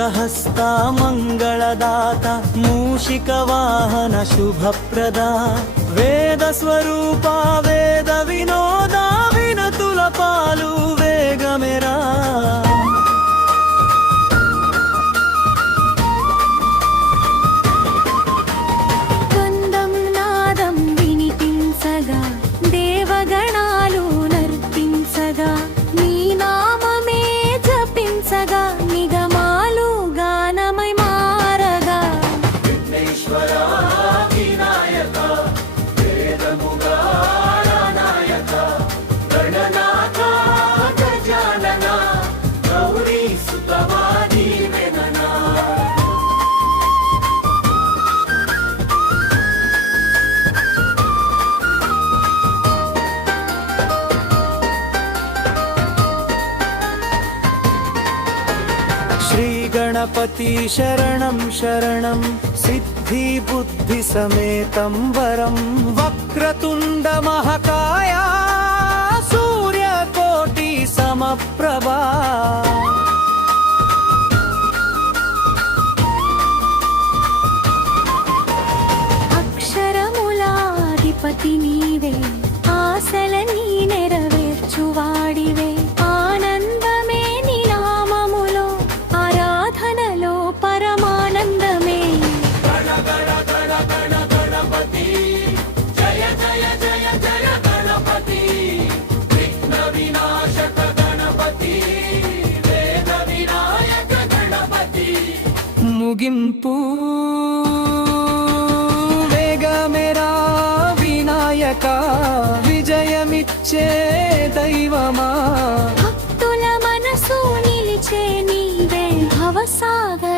ఏకహస్త మంగళదాత మూషిక వాహన శుభప్రదా వేద స్వరూప వేద వినోద వినతుల పాలు వేగమెరా गणपति शरणं शरणं सिद्धि बुद्धि समेतं वरं वक्रतुंड महाकाय सूर्यकोटि समप्रभा अक्षरमूलाधिपति नीवे आसलनी नेरवेर्चुवाडिवे आनंदमे निनाममुलो आराधनलो परमानंदमे गण गण गण गण गणपति जय जय जय जय गणपति विघ्न विनाशक गणपति वेद विनायक गणपति मुगिंपु వేగమెరా వినాయక విజయమిచ్చే దైవమా భక్తుల మనసు నిలిచే నీవే భవసాగర